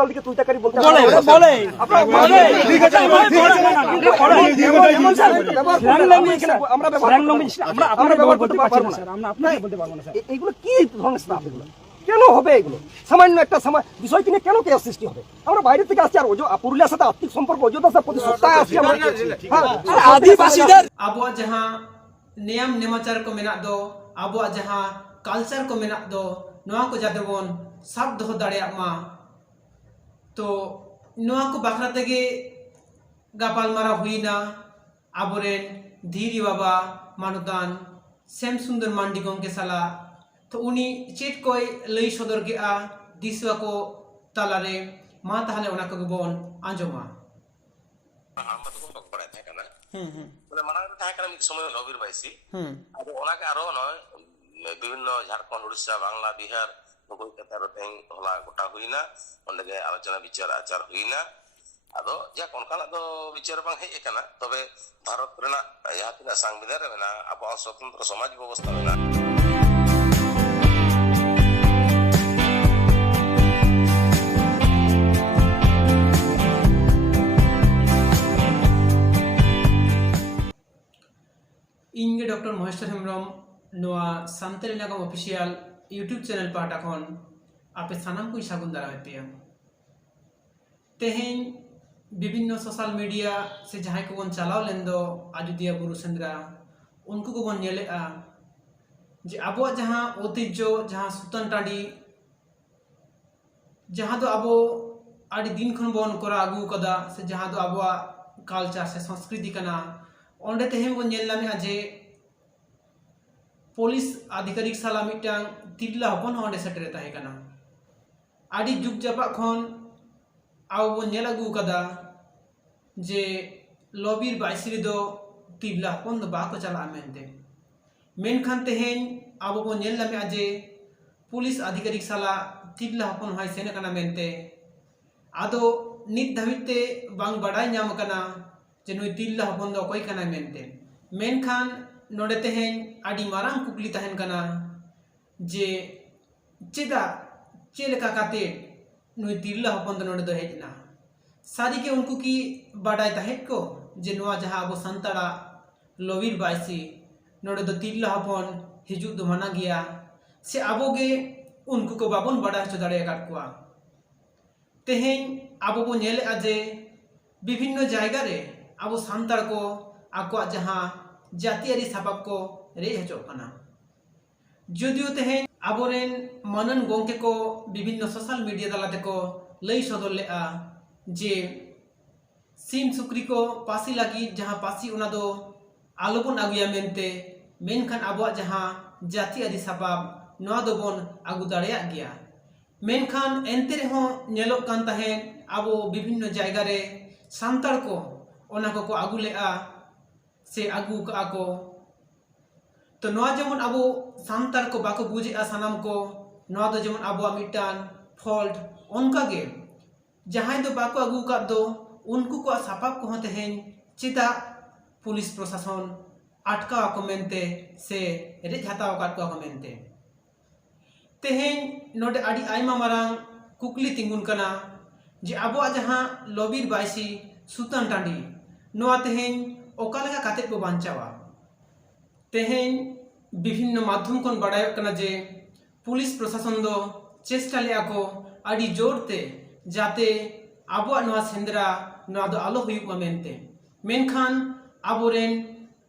হাসপাতাল থেকে তুইতাকারি বলতে বলে ঠিক আছে আমরা ব্যবহার করতে পারবো না স্যার, আমরা আপনাকে বলতে পারবো না স্যার। এইগুলো কি ধরনের স্টাফ এগুলো? কেন হবে এগুলো? সামান্য একটা বিষয়কে নিয়ে কেন কেউ সৃষ্টি হবে? আমরা বাইরে থেকে আসছি, আর পুরুলিয়ার সাথে আর্থিক সম্পর্ক অযোধ্যা স্যার প্রতি সপ্তাহে আসছি আমরা। आदिवासी आबो जहाँ नियम नेमाचार को मेना दो आबो जहाँ कल्चर को मेना दो नोआ को जाते बोन सब दोह दाड़े मा तो नोआ को बाखरा तेगे गापाल मारा हुईना आबोरेन धीरी बाबा मानुदान सेम सुंदर मांडी गोंके साला तो उनी चेट कोई लई सदर के आ दिसवा को तालारे मा ताहले ओना को बोन आंजोमा মানে মানা থাকে মিদ সময় নবীর বাইসি আর ওনাকে আরো নয় বিভিন্ন ঝাড়খণ্ড উড়িষ্যা বাংলা বিহার কলকাতা রটেং হলা গোটা হইনা অন্ডে আলোচনা বিচার আচার হইনা আদো যা কোনখানা তো বিচার বাং হেই একানা তবে ভারত রেনা ইহা তিনা সংবিধান রেনা আবো স্বতন্ত্র সমাজ ব্যবস্থা রেনা इंगे डॉक्टर महेश्वर हेम्ब्रम नोआ सान्ताली नागाम ऑफिशियल यूट्यूब चैनल पाटा खन आपे सानाम को सागुन दारा पेया तेहें विभिन्न सोशल मीडिया से जहां को बन चलाव लेंदो आजुदिया बुरु सेंद्रा उनको को बन नेलेआ जे आबो जहां ओतिजो जहां सुतन टाडी जहां दो आबो आदि दिन खन बन करा आगु कदा से जहां दो आबो कल्चर से संस्कृति कना ओंडे तेहें बन नेलामे जे पुलिस आधिकारिक साला मिटांग तिरला हपन ओंडे सेटरे ताहे कना आदि जुग जापा खन आबो बन नेल आगु कदा जे लबिर बाइसरी दो तिरला हपन दो बाको चला मेनते मेनखान तेहें आबो बन नेलामे जे पुलिस आधिकारिक साला तिरला हपन हाय सेने कना मेनते आदो नित धाबिते बांग बाडाय ᱧᱟᱢ कना जे नुई तिरला हपन दो कोई कना मेनते मेनखान नोडे तेहें आदि मारांग कुकली तहन कना जे चेदा चेलेका काते नुई तिरला हपन दो नोडे दो हेजना सारी के उनको की बाडाय तहेत को जे नोआ जहां अबो संताड़ा लबिर बाइसी नोडे दो तिरला हपन हिजु दो माना गया से आबो गे उनको को बाबन बाडा हचो दाड़े काट कोआ तेहें आबो बो नेले आजे विभिन्न जायगा रे आबो सान्ताड़ को आको जहां जातियारी सापाब को रे हचो कना जदियो तेहें आबोरेन मनन गोंके को विभिन्न सोशल मीडिया दालाते को लई सदर लेआ जे सिम सुक्री को पासी लगी जहां पासी उना दो आलोबन आगुया मेनते मेनखान आबो जहां जातियारी सापाब नोआ दो बन आगु दाड़ेया गया मेनखान एंते रेहो नेलोक कान ताहें आबो विभिन्न जायगा रे सान्ताड़ को ओना को आगु लेआ से आगु का को तो नोआ जेमन आबो सान्ताड़ को बाको बुझेआ सानाम को नोआ दो जेमन आबो मिटान फॉल्ट उनका गे जहां दो बाको आगु का दो उनको को सापाब को तेहें चिता पुलिस प्रशासन अटका को मेनते से रेज हताव का को मेनते तेहें नोडे आदि आयमा मारांग कुकली तिंगुन कना जे आबो जहां लबिर बाइसी सुतन टांडी नोआ तेहें ओकालेका काते को बांचावा तेहें विभिन्न माध्यम कोन बाडाय कना जे पुलिस प्रशासन दो चेष्टा लेआ को आदि जोरते जाते आबो नोआ सेंद्रा नोआ दो आलो हुयुमा मेनते मेनखान आबोरेन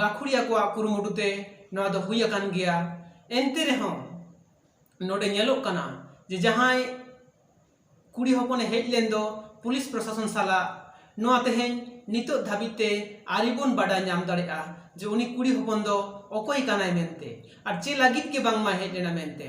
गाखुड़िया को कुरुमुटुते नोआ दो हुया कान गया एंते रेहों नोडे नेलोक कना जे जहां कुड़ी हपने हेज लेन दो पुलिस प्रशासन साला नोआ तेहें नितो धाबिते आरिबन बाडा ᱧᱟᱢ दाड़ेआ जे उनी कुड़ी हपन दो ओकोय कानाय मेनते आर चे लागित के बांगमा हेज लेना मेनते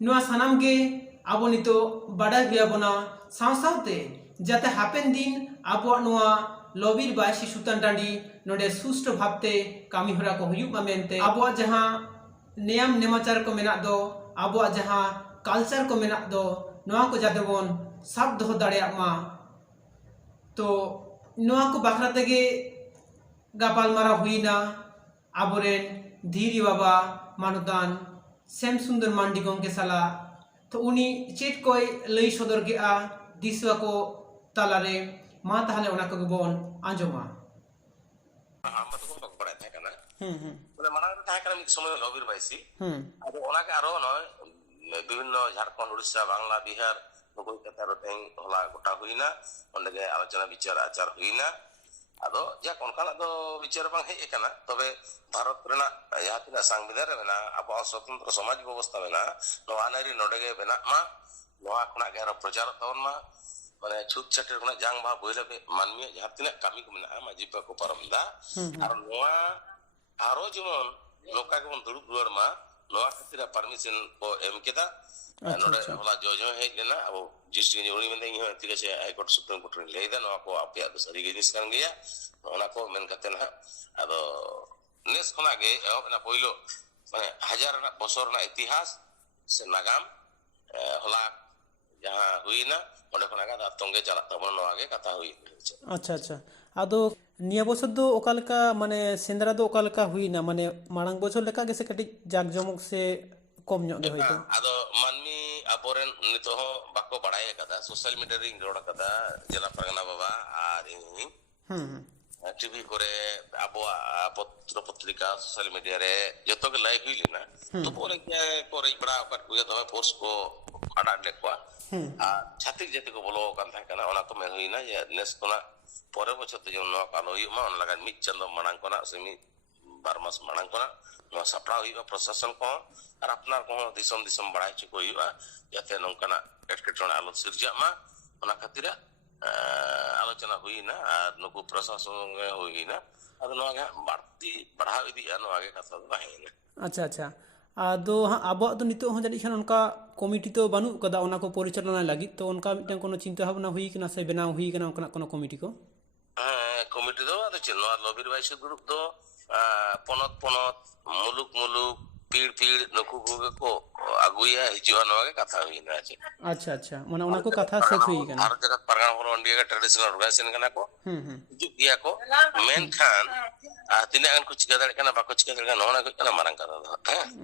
नोआ सानाम गे आबो नितो बाडा हुया बना साव सावते जाते हापेन दिन आबो नोआ लबिर बाइसी सुतन टांडी नोडे सुष्ट भाबते कामी हरा को हुयुमा मेनते आबो जहां नियम नेमाचार को मेना दो आबो जहां कल्चर को मेना दो नोआ को जाते बोन सब दोह दाड़े मा तो नोआ को बाखरा तेगे गापाल मारा हुईना आबोरेन धीरी बाबा मानुदान सेम सुंदर मांडी गोंके साला तो उनी चेट कोई लई सदर के आ दिसुआ को तालारे मा ताहले ओना को बन आंजमा আমরা তো কোনো পড়ায় থাকে না বলে মানার থাকে না সময় লবির বাইসি আর ওনাকে আরো নয় বিভিন্ন ঝাড়খণ্ড উড়িষ্যা বাংলা বিহার কলকাতার টেং হলা গোটা হই না অনেকে আলোচনা বিচার আচার হই না আদো যা কোনখানা তো বিচার বাং হেই এখানা তবে ভারত রেনা ইয়াতিনা সংবিধান রে না আবো স্বতন্ত্র সমাজ ব্যবস্থা মেনা নোয়া নারী নডেগে বেনা মা নোয়া খনা গে আরো প্রচার তখন মা মানে ছুট ছাটের কোনো জাং ভাব হইলে মানমিয়া যাহা তিনা কামি কো মেনা মাঝি পা কো পারমদা আর নোয়া আরো যেমন লোকাকে বন দুড়ুব দুয়ার মা নোয়া খাতিরা পারমিশন ও এম কেদা নোডে হলা জজ হেই লেনা আবো ডিস্ট্রিক্ট জুরি মেন্দে ই ঠিক আছে হাইকোর্ট সুপ্রিম কোর্ট রে লেদা নোয়া কো আপিয়া দো সারি জিনিস কান গিয়া ওনা কো মেন কাতে না আদো নেস খনা গে না পয়লো মানে হাজার না বছর না ইতিহাস সে নাগাম হলা जहाँ हुई ना ओंडे खना का तंगे चला तबन नो आगे कथा हुई अच्छा अच्छा आदो निया बছর दो ओकालका माने सेंद्रा दो ओकालका हुई ना माने मांग बছর लेका गेसे कटी जाग जमक से कम ᱧᱚᱜ गे होइतो आदो मानमी अपोरेन नितो हो बाको बड़ाय कदा सोशल मीडिया रिंग रोड कदा जिला परगना बाबा आर टीवी करे अबो पत्र पत्रिका सोशल मीडिया रे जतो के लाइव हुई ना तो बोले क्या करे बड़ा पर कोई तो फोर्स को आडा लेकवा छातिक जाति को बोलो कान था kana ona ko me huina je nes kona pore bochor te jon no kalo yu ma on lagan mi chando manang kona semi barmas manang kona no sapra huiba प्रशासन को और अपना को दिसम दिसम बढ़ाई चुको हुआ जाते नौकना एटकेटोना आलो सिरजा मा ओना खातिरा आलोचना हुई ना और नुकु प्रशासन हुई ना अद नो आगे बढ़ती बढ़ाव इदी नो आगे कथा बाहिना अच्छा अच्छा आदो हाँ अब तो नितो हो जानी खान उनका कमिटी तो बानु कदा ओना को परिचालना लगी तो उनका मिटन कोनो चिंता भावना हुई कि ना से बनाव हुई कि ना कोनो कमिटी को कमिटी दो आदो चिन्नो लबिर बाइस ग्रुप दो पनत पनत मुलुक मुलुक पीड़ पीड़ नुकु को अगुया हिजुआ नो आगे कथा हुई ना चे अच्छा अच्छा माने ओना को कथा सेट हुई कि ना हर जगह परगना होलो इंडिया का ट्रेडिशनल ऑर्गेनाइजेशन कना को हिजु दिया को मेन खान तिना अन कुछ चिका दाड़े कना बाको चिका दाड़े नोना को कना मारंग कदा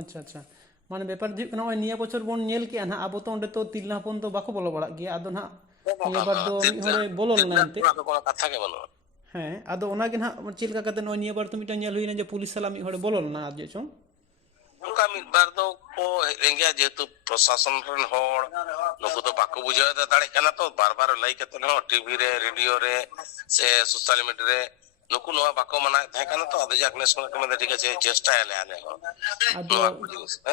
अच्छा अच्छा माने व्यापार जी कना निया बছর बोन नेल के ना अब तो ओंडे तो तिल्ला हपन तो बाको बोलो बड़ा गया आदो ना निया बार दो हरे बोलो ना एंते कोनो कथा के बनो हैं आदो ओना के ना चिलका कते नो निया बार तो मिटा नेल हुई ना जे पुलिस सलामी हरे बोलो ना आज जे छो उनका मिट बार दो को रेंगिया जेतु प्रशासन रन होड़ नुकु तो बाको बुझा दाड़े कना तो बार-बार लाई केते न टीवी रे रेडियो रे से सोशल मीडिया रे नुकु नवा बाको मना थाय कना तो आदो जाकनेस को में ठीक আছে চেষ্টা এলে আলে आदो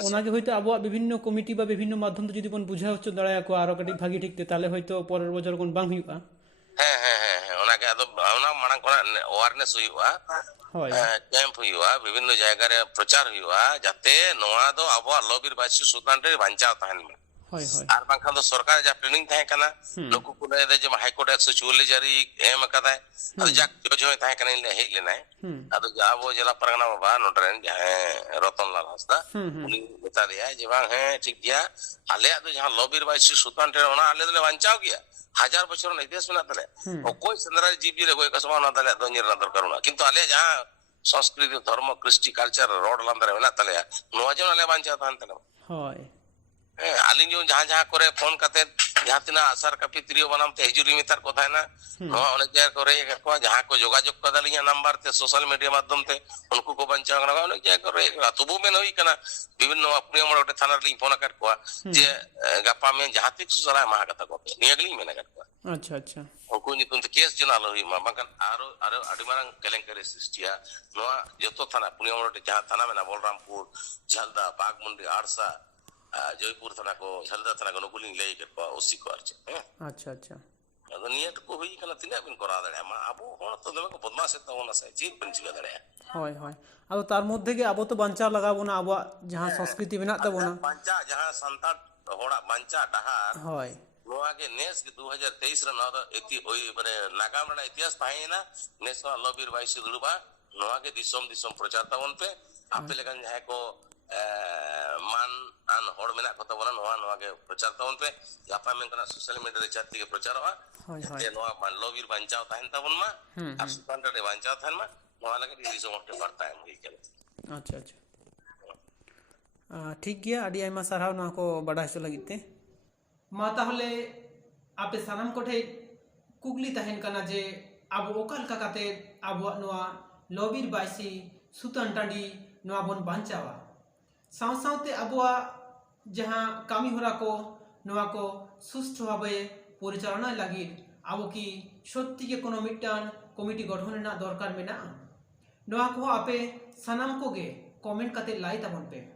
ओना के হয়তো আবো বিভিন্ন কমিটি বা বিভিন্ন মাধ্যম তো যদি কোন বুঝা হচ্ছে দাঁড়ায় কো আরো কাটি ভাগি ঠিকতে তাহলে হয়তো পরের বছর কোন বাং হইবা হ্যাঁ হ্যাঁ হ্যাঁ ওনাকে আদো ওনা মানাং কোনা অ্যাওয়ারনেস হইবা হয় ক্যাম্প হইবা বিভিন্ন জায়গায় প্রচার হইবা যাতে নোয়া দো আবো লবির বাসি সুতান রে বাঁচাও তাহেন হয় হয় আর বাংখান তো সরকার যা প্ল্যানিং থাকে কানা লোকু কোনে দে যে হাইকোর্ট 144 জারি এম কাদায় আর যাক জজ হয় থাকে কানা লে হেলে নাই আর যাবো জেলা परगना बाबा नोटरेन जहां रतनलाल हंसदा उनी बता दिया जे बांग है ठीक गया आले तो जहां लॉबिर बाइसी सुतान रे ओना आले दले बांचाव गया हजार बछर ना इतिहास में तले ओ कोई संदरा जीव रे कोई कसमा ना तले दोनिर ना दरकार ना किंतु आले जहां संस्कृति धर्म कृष्टि कल्चर रोड लंदरे ना तले नोआ जन आले बांचाव थान तले হয় आलिन जो जहां जहां करे फोन करते जहां तिना आसार कापी त्रियो बनामते हिजुरी मितार को थाना नो अनेक जगह करे को जहां को जोगाजोग कदलिया नंबर ते सोशल मीडिया माध्यम ते उनको को बंचाव ना अनेक जगह करे रातबु में नई कना विभिन्न अपने मोटे थाना लिंक फोन कर को जे गप्पा में जहां तक सुसला मा कथा को नियगली में ना कर को अच्छा अच्छा उनको नि तुम केस जनालो हुई मा बंकन आरो आरो अडिमारंग केलेंकरी सृष्टिया नो जतो थाना पुणे मोटे जहां थाना में ना बलरामपुर झलदा बागमुंडी आरसा जयपुर थाना को झलदा थाना को नकुलिंग ले के को ओसी को आरचे अच्छा अच्छा अदो नियत को हुई कना तिना बिन करा दड़े मा अबो होन तो देवे को बदमाश तो होना से जीव बिन चिका दड़े হয় হয় আর তার মধ্যে কি আবো তো বাঞ্চা লাগাবো না আবো जहां संस्कृति मेना तबो ना बांचा जहां संतान होड़ा बांचा डहार হয় नोआ के नेस के 2023 रे नद एति ओई माने नागाम रे इतिहास पाएना नेशनल लॉबिर वाइस दुरुबा नोआ के दिसम दिसम प्रचार तावन पे आपे लेकन जहां को मान आन होड़ मेना को तबना नोआ नोआ के प्रचार तावन पे यापा में कना सोशल मीडिया रे चाती के प्रचार हुआ হয় হয় ते नोआ मान लॉबिर बांचाव ताहन तावन मा और सुतान रे बांचाव थान मा नोआ लगे दिसम मोटे बढ़ता है मुई के अच्छा अच्छा ठीक गया आडी आयमा साराव ना को बड़ा हिस्सा लगिते मा ताहले आपे सानाम कोठे कुगली तहन कना जे अब ओकल काते अब नोआ लॉबीर बाइसी सुतन टांडी नोआ बन बांचावा साव सावते अबुआ जहां कामी होरा को नोआ को सुष्ठु भावे परिचालना लगी अब की सत्य के कोनो मिटान कमिटी गठन ना दरकार मेना नोआ को आपे सानाम को गे कमेंट काते लाई ताबन पे।